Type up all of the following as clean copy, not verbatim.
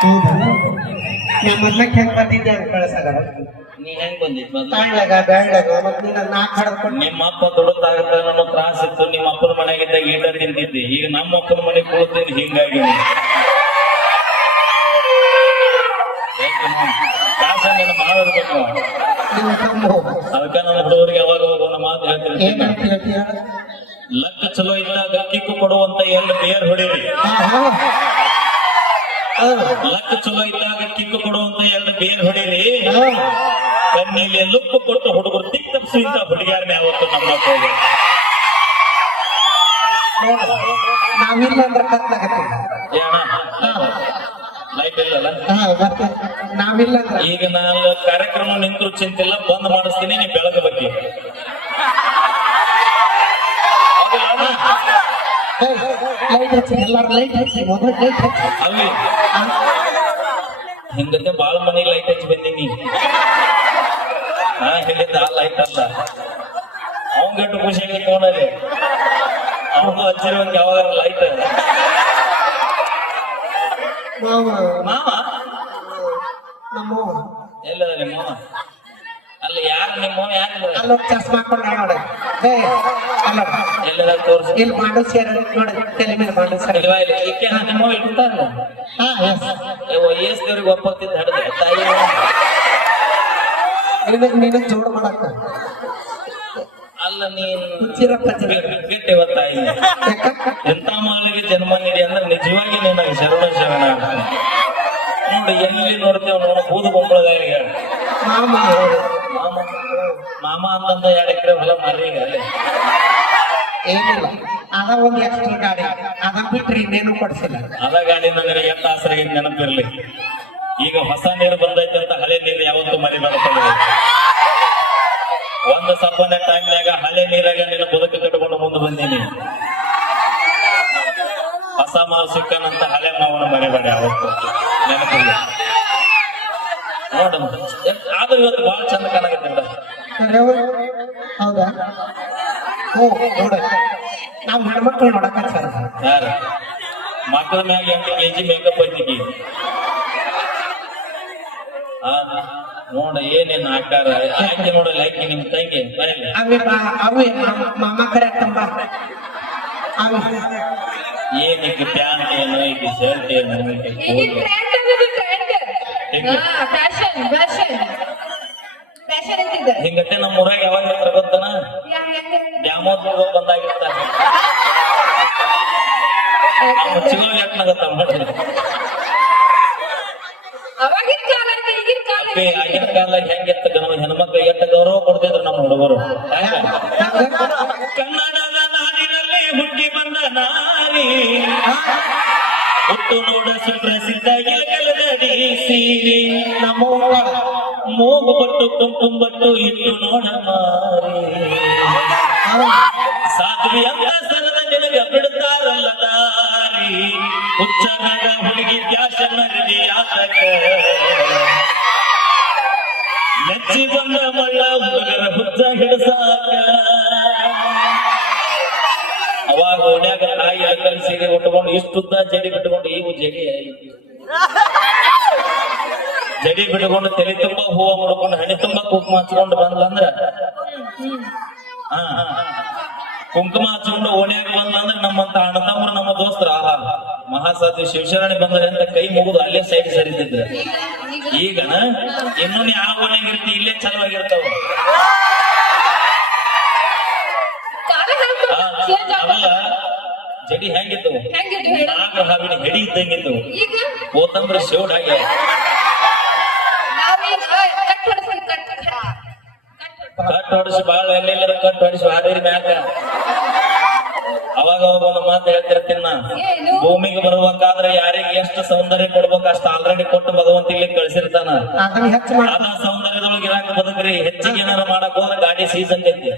ಹೌದಾ ನಾ ಮೊದ್ಲಕ್ಕೆ ಹೆಂಗ್ ಬಂದಿದ್ದೆ ಅಂತ ಕಳ್ಸಾಗ ನೀ ಹೆಂಗ್ ಬಂದಿದ್ ತಾಳ್ಯಾಗ ಬ್ಯಾಳ್ಯಾಗ ಮತ್ ನೀನ ನಾಲ್ಕು ಹಡದ್ಕೊಂಡು ನಿಮ್ಮ ಅಪ್ಪ ದುಡುತ್ತಾಗತ್ತ ನಮ್ಮ ತ್ರಾಸ ಇತ್ತು ನಿಮ್ಮ ಅಪ್ಪನ ಮನೆಯಾಗಿದ್ದಾಗ ಈಟ ತಿಂತಿದ್ದಿ ಈಗ ನಮ್ಮ ಅಪ್ಪನ ಮನೆಗೆ ಕುಳಿತೀನಿ ಹಿಂಗಾಗಿ ತ್ರಾಸ ನೀನು ಮಾಡಿರ್ಬೇಕು ನೀವು ತಮ್ಮ ಅದಕ್ಕ ನನ್ನ ಹುಡುಗರಿಗೆ ಅವಾಗ ಒಂದು ಮಾತು ಹೇಳ್ತಿರ್ತೀನಿ ಏನಂತ ಹೇಳ್ತೀಯ ಲಕ್ಕ ಚಲೋ ಇದ್ದಾಗ ಕಿಕ್ಕು ಕೊಡುವಂತ ಎರಡು ಬೇರ್ ಹೊಡೀರಿ ಲಕ್ಕ ಚಲೋ ಇದ್ದಾಗ ಕಿಕ್ಕು ಕೊಡುವಂತ ಎರಡು ಬೇರ್ ಹೊಡೀರಿ ಕಣ್ಣೀಲಿ ಲುಕ್ಕು ಕೊಟ್ಟು ಹುಡುಗರು ತಿಕ್ ತಪ್ಪಿಸಿದ ಹುಡುಗಿಯಾರನೇ ಯಾವತ್ತು ನಮ್ಮ ಮಕ್ಕಳಿಗೆ ನಾವಿಲ್ಲ ಅಂದ್ರೆ ಕತ್ಲಾಗತ್ತೀವಿ ಏನ ಲೈಟ್ ಇಲ್ಲಲ್ಲ ಮತ್ತೆ ನಾವಿಲ್ಲ ಅಂದ್ರೆ ಈಗ ನಾನು ಕಾರ್ಯಕ್ರಮ ನಿಂತರು ಚಿಂತಿಲ್ಲ ಬಂದ್ ಮಾಡಿಸ್ತೀನಿ ನೀ ಬೆಳಗ್ಗೆ ಬಗ್ಗೆ ಲೈಟ್ ಹಚ್ಚಿ ಎಲ್ಲಾರು ಲೈಟ್ ಹಚ್ಚಿ ಮೊದಲು ಲೈಟ್ ಹಚ್ಚಿ ಅಲ್ಲಿ ಹಿಂಗತ್ತೆ ಬಾಳ ಮನೆಗೆ ಲೈಟ್ ಹಚ್ಚಿ ಬಂದೀನಿ ಹೇಳಿದ್ದ ಆ ಲೈಟ್ ಅಲ್ಲ ಅವನ್ ಗಂಟು ಖುಷಿಯಾಗಿ ತಗೊಂಡ್ರಿ ಅವನು ಹಚ್ಚಿರುವಂತ ಯಾವಾಗ ಲೈಟ್ ಮಾವ ಮಾವ ನಮ್ಮವ್ವ ಎಲ್ಲದ ನಿಮ್ಮ ಅಲ್ಲಿ ಯಾರು ನಿಮ್ಮ ಯಾರು ಅಲ್ಲೊಂದು ಚಸ್ಮಾ ಹಾಕೊಂಡ ನೋಡ ಅಲ್ಲ ಎಲ್ಲದ ತೋರಿಸಿ ಇಲ್ಲಿ ಮಾಡು ಸೇರ ನೋಡಿ ತಲೆ ಮೇಲೆ ಮಾಡು ಸೇರ ಇಲ್ವಾ ಇಲ್ಲ ಈಕೆ ನಿಮ್ಮ ಇಟ್ಟಾರಲ್ಲ ದೇವ್ರಿಗೆ ಒಪ್ಪತ್ತಿದ್ದ ಹಡದ ತಾಯಿ ನೀನು ಜೋಡು ಮಾಡಕ್ಕ ಅಲ್ಲ ನೀನ್ ಚಿರಪ್ಪ ಬಿಟ್ಟಿವ ತಾಯಿ ಎಂತ ಮಾಲಿಗೆ ಜನ್ಮ ನೀಡಿ ಅಂದ್ರೆ ನಿಜವಾಗಿ ನಿನಗೆ ಶರಣ ಶರಣ ನೋಡಿ ಎಲ್ಲಿ ನೋಡ್ತೇವ ನೋಡ ಬೂದು ಬೊಂಬಳದಾಗ ಮಾಮ ಮಾಮ ಮಾಮ ಅಂತಂದ 2 ಎಕರೆ ಹೊಲ ಮಾರಿ ಈಗ ಅಲ್ಲಿ ಏನಿಲ್ಲ ಅದ ಒಂದು ಎಕ್ಸ್ಟ್ರಾ ಗಾಡಿ ಅದ ಬಿಟ್ರಿ ಇನ್ನೇನು ಕೊಡ್ಸಿಲ್ಲ ಅದ ಗಾಡಿ ನನಗೆ ಎಂತ ಆಸರೆಗೆ ನೆನಪಿರ್ಲಿ ಈಗ ಹೊಸ ನೀರು ಬಂದೈತೆ ಅಂತ ಹಳೆ ನೀರು ಯಾವತ್ತೂ ಮರಿಬಾರ್ದು ಒಂದು ಸಪ್ಪನ ಟೈಮ್ನಾಗ ಹಳೆ ನೀರಾಗ ನಿನ್ನ ಬದುಕು ಕಟ್ಕೊಂಡು ಮುಂದೆ ಬಂದೀನಿ ಹೊಸ ಮಾವು ಸಿಕ್ಕನಂತ ಹಳೆ ಮಾವನ ಮರಿಬೇಡ ಯಾವತ್ತು ನೆನಪಿಲ್ಲ ನೋಡ ಆದ್ರೂ ಇವತ್ತು ಬಹಳ ಚಂದ ಕಾಣಕತ್ತಿಲ್ಲ ಹೌದಾ ಓ ನೋಡ ನಾವು ಹೆಣ್ಮಕ್ಳು ನೋಡಕ್ಕ ಯಾರು ಮಕ್ಕಳ ಮ್ಯಾಗ 8 kg ಮೇಕಪ್ ಐತಿಕಿ ನೋಡ ಏನೇನ್ ಆಕಾರ ಆಕೆ ನೋಡ ಲೈಕ್ ನಿಮ್ ತಂಗಿ ಬರಲ್ಲ ಅವೆ ಮಾಮ ಕರೆಕ್ಟಂಬ ಅವೆ ಏನಕ್ಕೆ ಪ್ಯಾಂಟ್ ಏನು ಈಗ ಶರ್ಟ್ ಏನು ಹಿಂಗಟ್ಟೆ ನಮ್ಮ ಊರಾಗ ಯಾವಾಗ ಹೇಳ್ತಾರ ಗೊತ್ತನ ದ್ಯಾಮೋದ್ ಬಂದಾಗಿರ್ತಾರ ನಮ್ಮ ಚಿನ್ನ ಯಾಕನಾಗತ್ತ ಮಾಡ್ರಿ ಆಗಿನ ಕಾಲದಾಗ ಹೆಂಗಿತ್ತ ಹೆಣ್ಮಕ್ಳು ಎಷ್ಟು ಗೌರವ ಕೊಡ್ತಿದ್ರು ನಮ್ಮ ಹುಡುಗರು ಕನ್ನಡದ ನಾಡಿನಲ್ಲಿ ಹುಟ್ಟಿ ಬಂದ ನಾರಿ ಹುಟ್ಟು ನೋಡ ಸುಪ್ರಸಿದ್ಧ ಇಲಕಲದಡಿ ಸೀರಿ ನಮ್ಮ ಮೂಗು ಬಟ್ಟು ಕುಂಕುಂಬಟ್ಟು ಇಟ್ಟು ನೋಡ ಮಾರಿ ಸಾಧ್ವಿ ಅಂತ ಸರದ ನಿನಗ ಬಿಡುತ್ತಾರಲ್ಲ ದಾರಿ ಹುಚ್ಚನಾಗ ಹುಡುಗಿ ಫ್ಯಾಷನ್ ಅಂಗಡಿ ಆತಕ ಮೆಚ್ಚಿ ಬಂದ ಮಳ್ಳ ಹುಡುಗರ ಹುಚ್ಚ ಹಿಡಸಾಕ ಅವಾಗ ಓಣ್ಯಾಗ ತಾಯಿ ಅಕ್ಕಲ್ ಸೀರೆ ಉಟ್ಕೊಂಡು ಇಷ್ಟುದ್ದ ಜಡಿ ಬಿಟ್ಕೊಂಡು ಇವು ಜಡಿ ಬಿಟ್ಕೊಂಡು ತಲೆ ತುಂಬಾ ಹೂವ ಮುಡ್ಕೊಂಡು ಹಣೆ ತುಂಬಾ ಕುಂಕುಮ ಹಚ್ಕೊಂಡು ಬಂದ್ಲಂದ್ರ ಕುಂಕುಮ ಹಚ್ಕೊಂಡು ಓಣ್ಯಾಗ ಬಂದ್ಲಂದ್ರ ನಮ್ಮಂತ ಅಣ್ಣ ತಮ್ಮರು ನಮ್ಮ ದೋಸ್ತರ ಮಹಾಸಾಧಿ ಶಿವಶರಣಿ ಬಂದ್ರೆ ಅಂತ ಕೈ ಮುಗಿದು ಅಲ್ಲೇ ಸೈಡ್ ಸರಿತಿದ್ರ ಈಗ ಇನ್ನೂ ಯಾವ ಓಣ್ಯಾಗಿರ್ತಿ ಇಲ್ಲೇ ಚಲವಾಗಿರ್ತಾವ ಅಲ್ಲ ಜಡಿ ಹೆಂಗಿದ್ದವು ನಾಗ ಹಾವಿನ ಹೆಡಿ ಇದ್ದಂಗಿದ್ದವು ಕೋತಂಬರಿ ಶೇವಡ್ ಹಾಗೆ ಕಟ್ ಹೊಡಿಸಿ ಬಾಳ ಎಲ್ಲೆಲ್ಲರ ಕಟ್ ಹೊಡಿಸಿ ಹಾದಿರಿ ಮ್ಯಾಕ ಅವಾಗ ಒಂದು ಮಾತು ಹೇಳ್ತಿರ್ತೀನಿ ನಾ ಭೂಮಿಗೆ ಬರ್ಬೇಕಾದ್ರೆ ಯಾರಿಗೆ ಎಷ್ಟು ಸೌಂದರ್ಯ ಕೊಡ್ಬೇಕು ಅಷ್ಟು ಆಲ್ರೆಡಿ ಕೊಟ್ಟು ಭಗವಂತ ಇಲ್ಲಿ ಕಳ್ಸಿರ್ತಾನ ಅದ ಸೌಂದರ್ಯದೊಳಗೆ ಇರಾಕ ಬದುಕ್ರಿ ಹೆಚ್ಚಿಗೆ ಏನಾರ ಮಾಡಕ್ ಹೋದ್ರೆ ಗಾಡಿ ಸೀಸನ್ ಐತಿ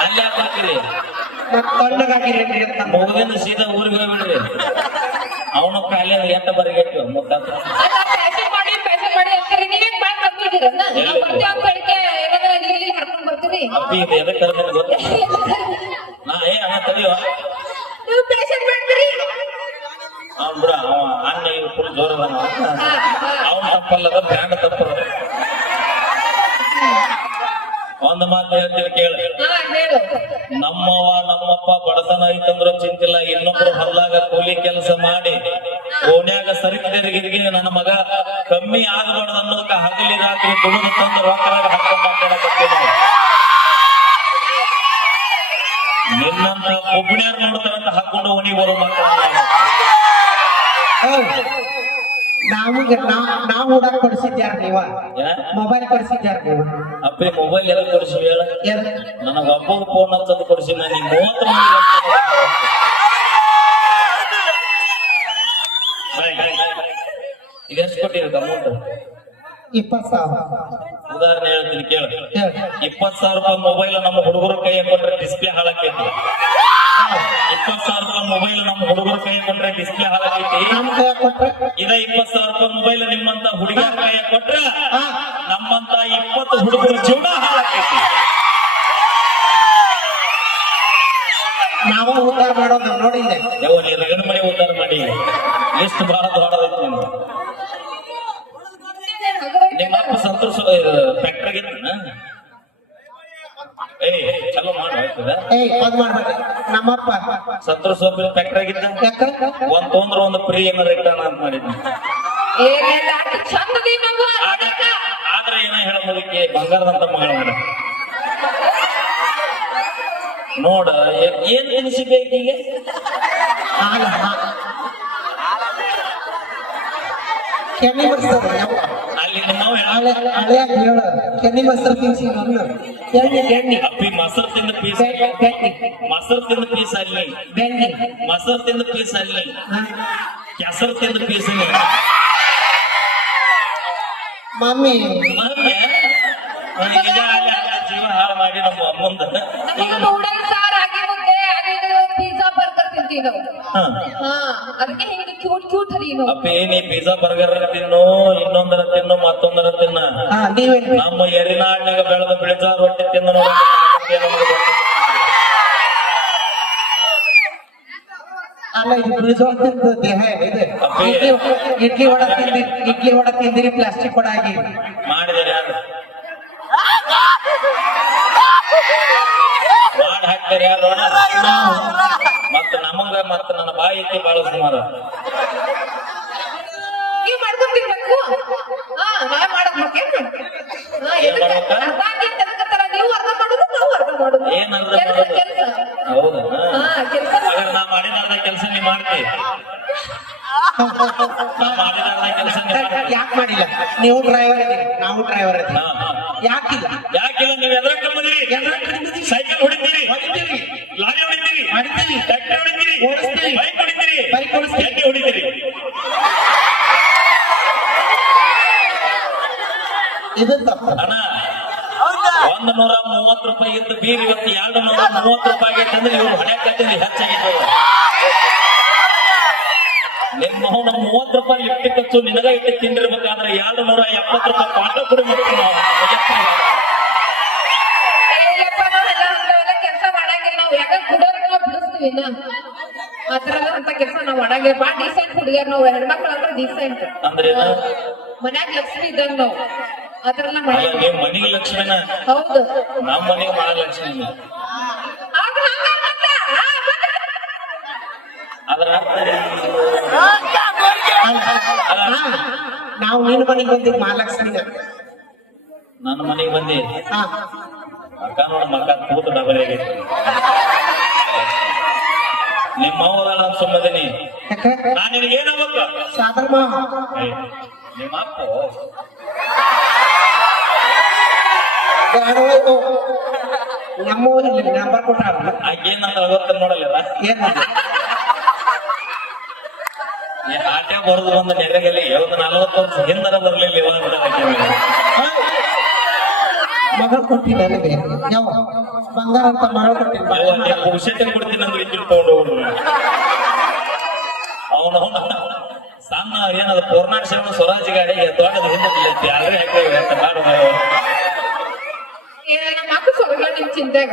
ಅಲ್ಲಿ ಹಾಕಿರಿ ಮುಗಿದಿಂದ ಸೀದಾ ಊರಿಗೆ ಹೋಗ್ಬಿಡ್ರಿ ಅವನು ಕಾಲಿ ಎಟ್ಟ ಬರಿಗೆಟ್ಟು ಮುತ್ತ ಅಪ್ಪಿ ಎದಕ್ಕೆ ಗೊತ್ತ ನಾ ಆಪಲ್ ಅದ ಬ್ರ್ಯಾಂಡ್ ತಪ್ಪ ಒಂದ್ ಮಾತು ಹೇಳ್ತೀನಿ ಕೇಳ ಹೇಳು. ನಮ್ಮವ್ವ ನಮ್ಮಪ್ಪ ಬಡತನ ಐತಂದ್ರ ಚಿಂತಿಲ್ಲ ಇನ್ನೊಬ್ರು ಹೊಲ್ದಾಗ ಕೂಲಿ ಕೆಲಸ ಮಾಡಿ ಓಣ್ಯಾಗ ಸರಿತಿರಿಗೆ ನನ್ನ ಮಗ ಕಮ್ಮಿ ಆಗಬಾರ್ದು ಅನ್ನೋದಕ್ಕ ಹಗಲಿ ರಾತ್ರಿ ದುಡಿದು ತಂದು ರೊಕ್ಕದಾಗ ಹಾಕೊಂಡು ಮಾತಾಡಕತ್ತೀವಿ ನಿನ್ನಂತ ಒಬ್ಬಣ್ಯಾರು ನೋಡ್ತಾರಂತ ಹಾಕೊಂಡು ಓಣಿ ಬರೋ ಮಕ್ಕಳಲ್ಲ ನಾವು ಓಡಾಕ್ ಕೊಡಿಸಿದ್ಯಾರ ನೀವ ಮೊಬೈಲ್ ಕೊಡಿಸಿದ್ಯಾರ ನೀವು ಅಪ್ಪಿ ಮೊಬೈಲ್ ಎಲ್ಲ ಕೊಡಿಸಿ ಹೇಳ ನನಗ ಒಬ್ಬ ಫೋನ್ ಅಂತಂದು ಕೊಡಿಸಿ ನಾನು 30 ಮಂದಿ ಇದೆಷ್ಟು ಕೊಟ್ಟಿರೋದು ಅಮೌಂಟ್ 20,000 ಉದಾಹರಣೆ ಹೇಳ್ತೀನಿ ಕೇಳ 20,000 ರೂಪಾಯಿ ಮೊಬೈಲ್ ನಮ್ಮ ಹುಡುಗರ ಕೈಯ ಕೊಟ್ರೆ ಡಿಸ್ಪ್ಲೇ ಹಾಳಾಕೈತಿ 20,000 ರೂಪಾಯಿ ಮೊಬೈಲ್ ನಮ್ಮ ಹುಡುಗರ ಕೈಯ ಕೊಟ್ರೆ ಡಿಸ್ಪ್ಲೇ ಹಾಳಾಕೈತಿ ನಮ್ ಕೈಯಾಗ ಕೊಟ್ರೆ ಇದ 20,000 ರೂಪಾಯಿ ಮೊಬೈಲ್ ನಿಮ್ಮಂತ ಹುಡುಗಿಯರ ಕೈಯ ಕೊಟ್ರೆ ನಮ್ಮಂತ 20 ಹುಡುಗರ ಜೀವನ ಹಾಳಾಕೈತಿ ನಾವು ಉದ್ಧಾರ ಮಾಡೋದು ನೋಡಿಲ್ಲ ಯಾವ ನೀ ರಗಡ ಮನೆ ಉದ್ಧಾರ ಮಾಡಿ ಲಿಸ್ಟ್ ಬಹಳ ದೊಡ್ಡದೈತಿ ನಿಮ್ದು ನಿಮ್ಮ ಅಪ್ಪ ಸಂತೋಷ ಫ್ಯಾಕ್ಟ್ರಿಗಿದ್ದಾನ ಚಲೋ ಮಾಡ್ತದ ಅದ್ ಮಾಡ್ಬೇಡಿ ನಮ್ಮಪ್ಪ ಸಂತೋಷ ಫ್ಯಾಕ್ಟ್ರಿಗಿದ್ದ ಯಾಕ ಒಂದ್ ತೊಂದ್ರೆ ಒಂದು ಫ್ರೀ ಏನಾರ ಇಟ್ಟಾನ ಅಂತ ಮಾಡಿದ್ನಿ ಏನಿಲ್ಲ, ಅಷ್ಟ್ ಚಂದದಿ ನಾವು ಆದ್ರೆ ಏನ ಹೇಳ ಮುದಕ್ಕೆ ಬಂಗಾರದಂತ ಮಗಳ ಮಾಡ ನೋಡ ಏನ್ ಎನಿಸಿಬೇಕೀಗ ಹಾಲ ಕೆನೆ ಬರ್ಸ್ತದ ಅಲ್ಲಿ ನಿಮ್ಮವ್ ಹಳೆಯಾಗ ಹೇಳ ಕೆನೆ ಬರ್ಸ್ತಾರ ತಿನ್ಸಿ ಎಣ್ಣೆ ಅಪ್ಪಿ ಮೊಸರು ತಿಂದ ಪೀಸ್ ಬೆಣ್ಣೆ ಮೊಸರು ತಿಂದ ಪೀಸ್ ಅಲ್ಲಿ ಬೆಣ್ಣೆ ಮೊಸರು ತಿಂದ ಪೀಸ್ ಅಲ್ಲಿ ಕೆಸರು ತಿಂದ ಪೀಸ್ ಅಲ್ಲಿ ಮಮ್ಮಿ ಮತ್ತೆ ಈಗ ಜೀವ ಹಾಳು ಮಾಡಿ ನಮ್ಮ ಅಮ್ಮಂದ ಈಗ ನೂಡಲ್ಸ್ ಸಾರ್ ರಾಗಿ ಮುದ್ದೆ ಅದು ಪಿಜ್ಜಾ ಬರ್ಗರ್ ತಿಂತೀವಿ ನಾವು ಹಾ ಅದಕ್ಕೆ ಹಿಂಗೆ ಕ್ಯೂಟ್ ಹರಿ ನಾವು ಅಪ್ಪಿ ನೀ ಪಿಜ್ಜಾ ಬರ್ಗರ್ ತಿನ್ನು ಇನ್ನೊಂದರ ತಿನ್ನು ಮತ್ತೊಂದರ ತಿನ್ನ ನೀವೇನ್ ನಮ್ಮ ಎರಿನಾಡ್ನಾಗ ಬೆಳೆದ ಬಿಳಿಜಾ ರೊಟ್ಟಿ ತಿಂದು ನೋಡಿ ಅಲ್ಲ ಇದು ಬಿಳಿಸೋದಂತ ದೇಹ ಇದೆ ಇಡ್ಲಿ ವಡ ತಿಂದಿರಿ ಪ್ಲಾಸ್ಟಿಕ್ ವಡ ಆಗಿ ಮಾಡಿದರೆ ಯಾರು ಮಾಡಿ ಹಾಕ್ತಾರೆ ಯಾರು ಮತ್ತ ನಮಗ ಮತ್ತ ನನ್ನ ಬಾಯಿ ಐತಿ ಬಾಳ ಸುಮಾರ ನೀವ್ ಮಾಡ್ಕೊಂಡ್ ತಿನ್ಬೇಕು ನಾವ್ ಮಾಡಕ್ ನೀವು ಅರ್ಧ ಮಾಡುದು ನಾವು ಅರ್ಧ ಮಾಡುದು ಏನ್ ಅರ್ಧ ಮಾಡೋದು ಹೌದಾ ಕೆಲಸ ಹಾಗಾದ್ರೆ ನಾ ಮಾಡಿದ ಕೆಲಸ ನೀ ಮಾಡ್ತಿ ನಾ ಮಾಡಿದ ಕೆಲಸ ನೀ ಮಾಡ್ತಿ ಯಾಕೆ ಮಾಡಿಲ್ಲ ನೀವು ಡ್ರೈವರ್ ಇದೀರಿ ನಾವು ಡ್ರೈವರ್ ಇದೀವಿ ಯಾಕಿಲ್ಲ ಯಾಕಿಲ್ಲ ನೀವು ಎದ್ರ ಕಮ್ಮದಿರಿ ಸೈಕಲ್ ಹೊಡಿತೀರಿ ಲಾರಿ ಹೊಡಿತೀರಿ ಟ್ರ್ಯಾಕ್ಟರ್ ಹೊಡಿತೀರಿ ಓಡಿಸ್ತೀರಿ. ಬೈಕ್ ಹೊಡಿತೀರಿ ಬೈಕ್ ಓಡಿಸ್ತೀರಿ. ಎಣ್ಣೆ ಹೊಡಿತೀರಿ ಇದು ತಪ್ಪು ಅಣ್ಣ 130 ರೂಪಾಯಿ ಇದ್ದು ಬೀರ್ ಇವತ್ತು 230 ರೂಪಾಯಿ ಆಗೈತೆ ಅಂದ್ರೆ ಇವ್ರು ಹೊಡ್ಯಾಕತ್ತೀನಿ ಹೆಚ್ಚಾಗಿತ್ತು ನಿಮ್ಮ 30 ರೂಪಾಯಿ ಇಟ್ಟು ಖರ್ಚು ನಿನಗ ಇಟ್ಟು ತಿಂದಿರ್ಬೇಕಾದ್ರೆ 270 ರೂಪಾಯಿ ಪಾಠ ಕೊಡಿ ಮಾಡ್ತೀವಿ ನಾವು ಕೆಲಸ ಮಾಡಂಗಿಲ್ಲ ನಾವು ಯಾಕ ಕುಡಿಯೋರ್ ನಾವು ಬಿಡಿಸ್ತೀವಿ ಆತರ ಅಂತ ಕೆಲಸ ನಾವ್ ಮಾಡಂಗಿಲ್ಲ ಬಾ ಡೀಸೆಂಟ್ ಹುಡುಗಿಯರ್ ನಾವು ಹೆಣ್ಮಕ್ಳು ಅಂದ್ರೆ ಡೀಸೆಂಟ್ ಅಂದ್ರೆ ಮನ್ಯಾಗ ಲಕ್ಷ್ಮಿ ಇದ್ದಂಗ ನಾವು ಆತರೆಲ್ಲ ಮಾಡಿ ನಿಮ್ ಮನೆಗೆ ಲಕ್ಷ್ಮಿನ ಹೌದು ನಮ್ಮ ಮನೆಗೆ ಮಹಾಲಕ್ಷ್ಮಿ ಅದ್ರ ಅರ್ಥ ನಾವು ನಿನ್ನ ಮನೆಗೆ ಬಂದಿದ್ದು ಮಹಾಲಕ್ಷ್ಮಿನ ನನ್ನ ಮನೆಗೆ ಬಂದಿ ಹಾ ಅಕ್ಕ ನೋಡ ಮಕ್ಕ ಕೂತು ಡಬಲ್ ಆಗೈತಿ ನಿಮ್ಮ ಅವರಲ್ಲ ಸುಮ್ಮದಿನಿ ಯಾಕೆ ನಾನು ನಿನಗೆ ಏನಾಗಬೇಕು ಸಾದರ್ ಮಾವ ನಿಮ್ಮ ಅಪ್ಪ ಗಾಡವಾಯ್ತು ನಮ್ಮ ಊರಲ್ಲಿ ನಂಬರ್ ಕೊಟ್ಟಾರ ಆಗೇನಂತ ಅವತ್ತ ನೋಡಲ್ಲ ಏನ್ ಈ ಆಟ ಬರೋದು ಒಂದು ನೆರೆಗಲಿ ಒಂದು 40 ವರ್ಷ ಹಿಂದರ ಬರ್ಲಿಲ್ಲ ಇವಾಗ ಮಗಳು ಕೊಟ್ಟಿ ನನಗೆ ಯಾವ ಬಂಗಾರ ಅಂತ ಮಗಳು ಕೊಟ್ಟಿಲ್ಲ ಪುರುಷತೆ ಕೊಡ್ತೀನಿ ಅಂದ್ರೆ ಇಟ್ಕೊಂಡು ಅವನು ಸಣ್ಣ ಏನದು ಪೂರ್ಣಾಕ್ಷರ ಸ್ವರಾಜ್ ಗಾಡಿ ದೊಡ್ಡದು ಹಿಂದೆ ಯಾರೇ ಹಾಕಿ ಅಂತ ಮಾಡುವ ನಮ್ಮ ಮಕ್ಕಳು ಸೊಗಲ ನಿಮ್ ಚಿಂತೆಗ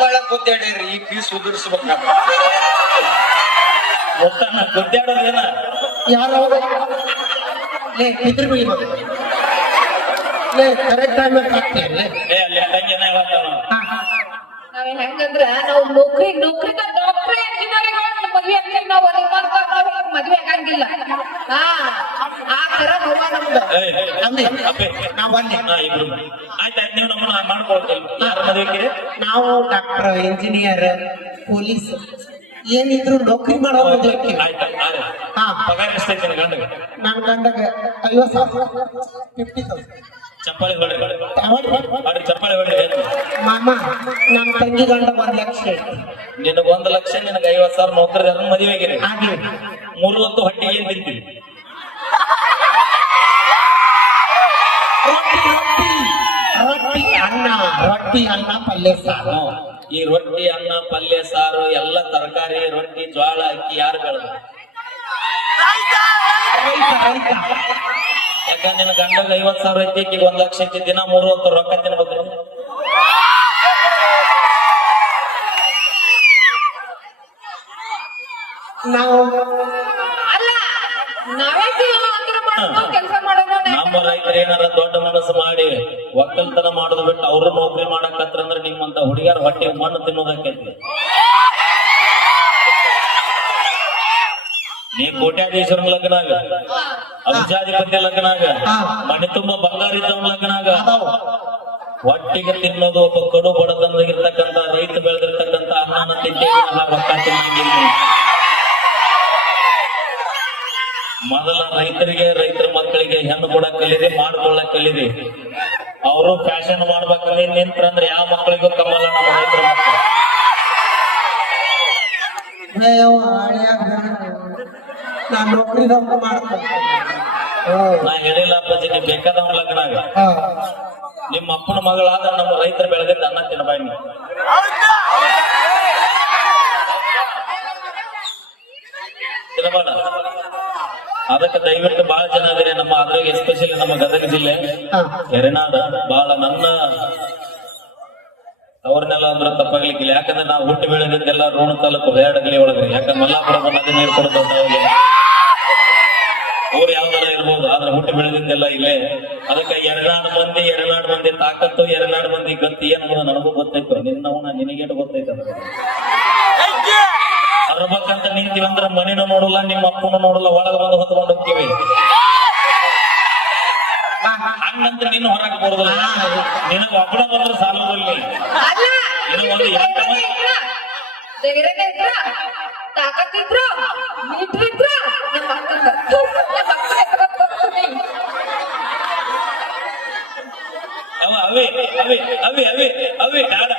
ಬಾಳ ಗುದ್ದಾಡಿರಿ ಈ ಪೀಸ್ ಉದುರಿಸ್ಬೇಕ ಮುಟ್ಟನ್ನ ಗುದ್ದಾಡೋದೇನ ಯಾರು ಲೇ ಇದ್ರ ಬಿ ಲೇ ಕರೆಕ್ಟ್ ಟೈಮ್ ಹಾಕ್ತೇನೆ ಏ ಅಲ್ಲಿ ತಂಗಿ ಏನ ಹೇಳ್ತಾನ ನಾವ್ ಹೆಂಗಂದ್ರ ನಾವು ನೌಕರಿನ ಡಾಕ್ಟರ್ ಇಂಜಿನಿಯರಿಂಗ್ ಮದ್ವೆ ಆಗ್ತೀವಿ ನಾವು ನಿಮ್ಮಂತ ನಾವು ಮದ್ವೆ ಆಗಂಗಿಲ್ಲ ಹಾ ಆ ತರ ನೋವ ನಮ್ದು ಏಯ್ ಅಂದೆ ಅಪ್ಪೆ ನಾವ್ ಒಂದೇ ಹಾ ಇಬ್ರು ಆಯ್ತಾಯ್ತು ನೀವು ನಮ್ಮನ್ನ ಮಾಡ್ಕೊಳ್ತೀವಿ ಯಾರ ಮದುವೆಗೆ ನಾವು ಡಾಕ್ಟರ್ ಇಂಜಿನಿಯರ್ ಪೊಲೀಸ್ ಏನಿದ್ರು ನೌಕರಿ ಮಾಡೋ ಮದುವೆ ಆಯ್ತಾ ಹಾ ಪಗಾರ ಎಷ್ಟೈತಿ ನಿನ್ ಗಂಡಗೆ ನನ್ ಗಂಡಗ 50,000 50,000 ಚಪ್ಪಾಳಿ ಹೊಡಿ ಹೊಡಿ ಚಪ್ಪಾಳಿ ಹೊಡಿ ಮಾಮ ನಮ್ ತಂಗಿ ಗಂಡ 1 ಲಕ್ಷ ನಿನಗ 1 ಲಕ್ಷ ನಿನಗ 50,000 ನೌಕರಿದಾರ ಮದುವೆಗೆ ಹಾಗೆ 3 ಹೊತ್ತು ಹೊಟ್ಟಿಗೆ ಏನ್ ತಿಂತೀವಿ ರೊಟ್ಟಿ ಅನ್ನ ಪಲ್ಯ ಸಾರು ಈ ರೊಟ್ಟಿ ಅನ್ನ ಪಲ್ಯ ಸಾರು ಎಲ್ಲ ತರಕಾರಿ ರೊಟ್ಟಿ ಜ್ವಾಳ ಅಕ್ಕಿ ಯಾರು ಬೆಳೆದ ರೈತ ಯಾಕಂದ್ರೆ ನಿನ್ನ ಗಂಡಗ 50,000 ಐತಿ ಈಗ 1 ಲಕ್ಷ ಐತಿ ದಿನ 3 ಹೊತ್ತು ರೊಕ್ಕ ತಿನ್ಬೇಕು ನಾವು ಅಲ್ಲ ನಾವೇ ಕೆಲಸ ಮಾಡೋಣ ನಮ್ಮ ರೈತರು ಏನಾರ ದೊಡ್ಡ ಮನಸ್ಸು ಮಾಡಿ ಒಕ್ಕಲ್ತನ ಮಾಡೋದು ಬಿಟ್ಟು ಅವರು ನೌಕರಿ ಮಾಡಕತ್ರ ಅಂದ್ರೆ ನಿಮ್ಮಂತ ಹುಡುಗಿಯರ ಹೊಟ್ಟೆ ಮಣ್ಣು ತಿನ್ನೋದಕ್ಕೈತಿ ನೀ ಕೋಟ್ಯಾಧೀಶ್ವರನ ಲಗ್ನಾಗ ಅಭಿಜಾಧಿಪತಿ ಲಗ್ನಾಗ ಮನೆ ತುಂಬಾ ಬಂಗಾರ ಇದ್ದವನ ಲಗ್ನಾಗ ಹೊಟ್ಟಿಗೆ ತಿನ್ನೋದು ಒಬ್ಬ ಕಡು ಬಡತನದಾಗಿರ್ತಕ್ಕಂಥ ರೈತ ಬೆಳೆದಿರ್ತಕ್ಕಂಥ ಅನ್ನನ ತಿಂತೇವೆ ರೊಕ್ಕ ತಿನ್ನಂಗಿಲ್ಲ ಮೊದಲ ರೈತರ ಮಕ್ಕಳಿಗೆ ಹೆಣ್ಣು ಕೊಡಕ್ ಕಲೀರಿ ಮಾಡ್ಕೊಳ್ಳಕ್ ಕಲೀರಿ ಅವರು ಫ್ಯಾಷನ್ ಮಾಡ್ಬೇಕಲ್ಲಿ ನಿಂತ್ರಂದ್ರೆ ಯಾವ ಮಕ್ಕಳಿಗೂ ಕಮ್ಮಲ್ಲ ನಮ್ಮ ರೈತರ ಮಕ್ಕಳು ನಾನ್ ನೌಕರಿ ಮಾಡ್ತೀನಿ ನಾ ಹೇಳಿಲ್ಲ ಅಪ್ಪಾಜಿ ನೀವ್ ಬೇಕಾದವ್ ಲಗ್ನಾಗ ನಿಮ್ಮ ಅಪ್ಪನ ಮಗಳಾದ್ರೆ ನಮ್ಮ ರೈತರು ಬೆಳೆದಿದ್ದ ಅನ್ನ ತಿನ್ನಬಾಯಿ ನೀವು ತಿನ್ನಬೇಡ ಅದಕ್ಕೆ ದಯವಿಟ್ಟು ಬಹಳ ಜನ ಇದ್ರೆ ನಮ್ಮ ಅದ್ರಾಗ ಎಸ್ಪೆಷಲಿ ನಮ್ಮ ಗದಗ ಜಿಲ್ಲೆ ಕೆರೆನಾಡ ಬಹಳ ನನ್ನ ಅವ್ರನ್ನೆಲ್ಲ ಅಂದ್ರೆ ತಪ್ಪಾಗ್ಲಿಕ್ಕಿಲ್ಲ ಯಾಕಂದ್ರೆ ನಾವು ಹುಟ್ಟಿ ಬೆಳೆದಿದ್ದೆಲ್ಲ ರೋಣ ತಾಲೂಕು ಬೇಡಗಲಿ ಒಳಗ್ರಿ ಯಾಕಂದ್ರೆ ಮಲ್ಲಾಪುರ ನದಿ ನೀರು ಕೊಡೋದು ಅವ್ರು ಯಾವ್ದಾರ ಇರ್ಬೋದು ಆದ್ರೆ ಹುಟ್ಟಿ ಬೆಳೆದಿದ್ದೆಲ್ಲ ಇಲ್ಲೇ ಅದಕ್ಕೆ ಎರಡ್ನಾಡು ಮಂದಿ ತಾಕತ್ತು ಎರಡ್ನಾಡು ಮಂದಿ ಗತಿ ಏನೋ ನನಗೂ ಗೊತ್ತಾಯ್ತು ನಿನ್ನವನ್ನ ನಿನಗೇಟು ಗೊತ್ತೈತ ಅರ್ಬೇಕಂತ ನಿಂತೀವಿ ಅಂದ್ರೆ ಮನೇನು ನೋಡಲ್ಲ ನಿಮ್ಮ ಅಪ್ಪನು ನೋಡಲ್ಲ ಒಳಗೆ ಬಂದು ಹೊತ್ಕೊಂಡು ಹೋಗ್ತೀವಿ ಹಂಗಂತ ನೀನು ಹೊರಗೆ ಬರೋದಿಲ್ಲ ನಿನಗ ಒಬ್ಬಳ ಬಂದ್ರೆ ಸಾಲದಲ್ಲಿ ನಿನಗೊಂದು ಧೈರ್ಯನೇ ಇದ್ರ ತಾಕತ್ತಿದ್ರ ಮಿಲಿಟರಿ ಇದ್ರ ನಮ್ಮ ಅವೇ ಅವೇ ಅವೇ ಅವೇ ಅವೇ ಬೇಡ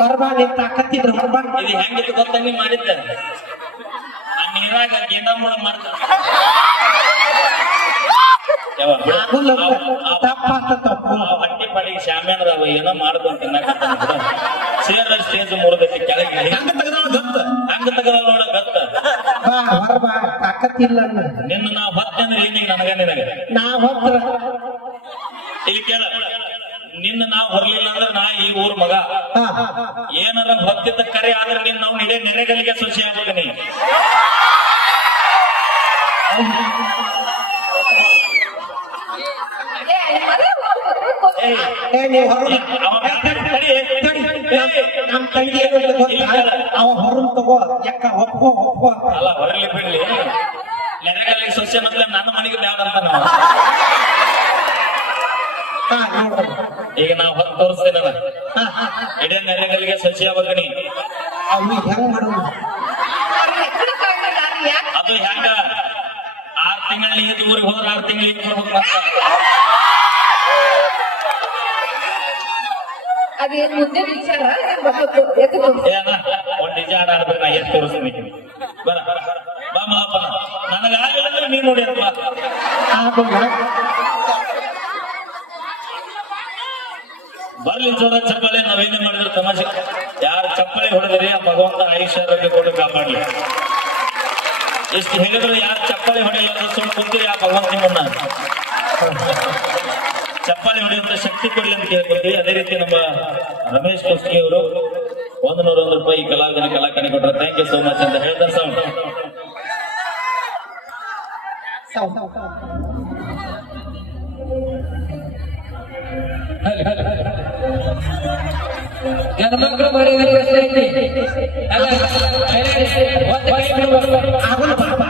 ಬರ್ಬಾ ನೀನ್ ತಾಕತ್ತಿದ್ರು ಬರ್ಬಾ ಇದು ಹೆಂಗಿತ್ತು ಗೊತ್ತ ನೀ ಮಾಡಿದ್ದ ಆ ನೀರಾಗ ಗೇಂಡಾಮೂಳ ಮಾಡ್ತಾರ ಹಟ್ಟಿ ಪಾಡಿಗೆ ಶಾಮ್ಯಾನದಾವ ಏನೋ ಮಾಡ್ಕೊಂಡ್ ತಿನ್ನಕತ್ತಾನ ಬಿಡ ಸೇರ ಸ್ಟೇಜ್ ಮುರಿದೈತಿ ಕೆಳಗೆ ಹಂಗ ತಗದ ನೋಡ ಗತ್ತ ಬಾ ಬರ್ಬಾ ತಾಕತ್ತಿಲ್ಲ ನಿನ್ನ ನಾ ಹೊತ್ತಂದ್ರೆ ಏನಿಗೆ ನನಗ ನಿನಗ ನಾ ಹೊತ್ರ ಇಲ್ಲಿ ಕೇಳ ನಿನ್ನ ನಾವು ಹೊರಲಿಲ್ಲ ಅಂದ್ರೆ ನಾ ಈ ಊರ್ ಮಗ ಏನಾರ ಹೊತ್ತಿದ್ದ ಕರೆ ಆದ್ರೆ ನಿನ್ ನಾವು ಇಡೇ ನೆನೆಗಲಿಗೆ ಸೊಸೆ ಆಗ್ಬೇಕು ನೀ ನಮ್ ತಂಗಿ ಅವ ಹೊರನ್ ತಗೋ ಯಾಕ ಒಪ್ಕೋ ಅಲ್ಲ ಹೊರಲಿ ಬಿಡ್ಲಿ ನೆನೆಗಲಿಗೆ ಸೊಸೆ ಮೊದ್ಲ ನನ್ನ ಮನೆಗೆ ಬ್ಯಾಡ ಅಂತ ನಾವು ಈಗ ನಾವು ಹೊತ್ತು ತೋರಿಸ್ತೇನೆ ಇಡೇ ನೆರೆಗಲಿಗೆ ಸಸಿ ಆಗ್ಬೇಕನಿ ಹೆಂಗ್ ಮಾಡೋದು ಅದು ಹೆಂಗ 6 ತಿಂಗಳಿಗೆ ಊರಿಗೆ ಹೋದ್ರೆ 6 ತಿಂಗಳಿಗೆ ಬರ್ಬೇಕು ಅದೇನ್ ಮುಂದೆ ವಿಚಾರ ಏನ ಒಂದ್ ನಿಜ ಆಡ್ಬೇಕು ನಾ ಎಷ್ಟು ತೋರಿಸ್ತೀನಿ ಬರ ಬಾ ಮಲ್ಲಪ್ಪ ನನಗಾಗಲಿಲ್ಲ ಅಂದ್ರೆ ನೀನ್ ನೋಡಿ ಅಂತ ಬರ್ಲಿ ಜೋರ ಚಪ್ಪಳೆ ನಾವೇನೇ ಮಾಡಿದ್ರು ತಮಾಷೆ ಯಾರು ಚಪ್ಪಳೆ ಹೊಡೆದ್ರಿ ಆ ಭಗವಂತ ಆಯುಷ್ಯ ಆರೋಗ್ಯ ಕೊಟ್ಟು ಕಾಪಾಡ್ಲಿ ಎಷ್ಟು ಹೇಳಿದ್ರು ಯಾರು ಚಪ್ಪಳೆ ಹೊಡೆಯಲ್ಲ ಸುಮ್ಮನೆ ಕುಂತೀರಿ ಆ ಭಗವಂತ ನಿಮ್ಮನ್ನ ಚಪ್ಪಾಳೆ ಹೊಡೆಯುವಂತ ಶಕ್ತಿ ಕೊಡ್ಲಿ ಅಂತ ಕೇಳ್ಕೊತೀವಿ. ಅದೇ ರೀತಿ ನಮ್ಮ ರಮೇಶ್ ಕುಸ್ಕಿ ಅವರು 101 ರೂಪಾಯಿ ಕಲಾವಿದನ ಕಲಾಕಾಣಿ ಕೊಟ್ಟರು. ಥ್ಯಾಂಕ್ ಯು ಸೋ ಮಚ್ ಅಂತ ಹೇಳ್ದ ಸೌಂಡ್ ಹೆಣ್ಮಕ್ಳು ಮಾಡಿದ್ರೆ ಎಷ್ಟೈತಿ ಅಲ್ಲ ಒಂದು ಕೈ ಬಿಡ್ಬೇಕು. ಆಗುಲ್ಲ ಪಾಪ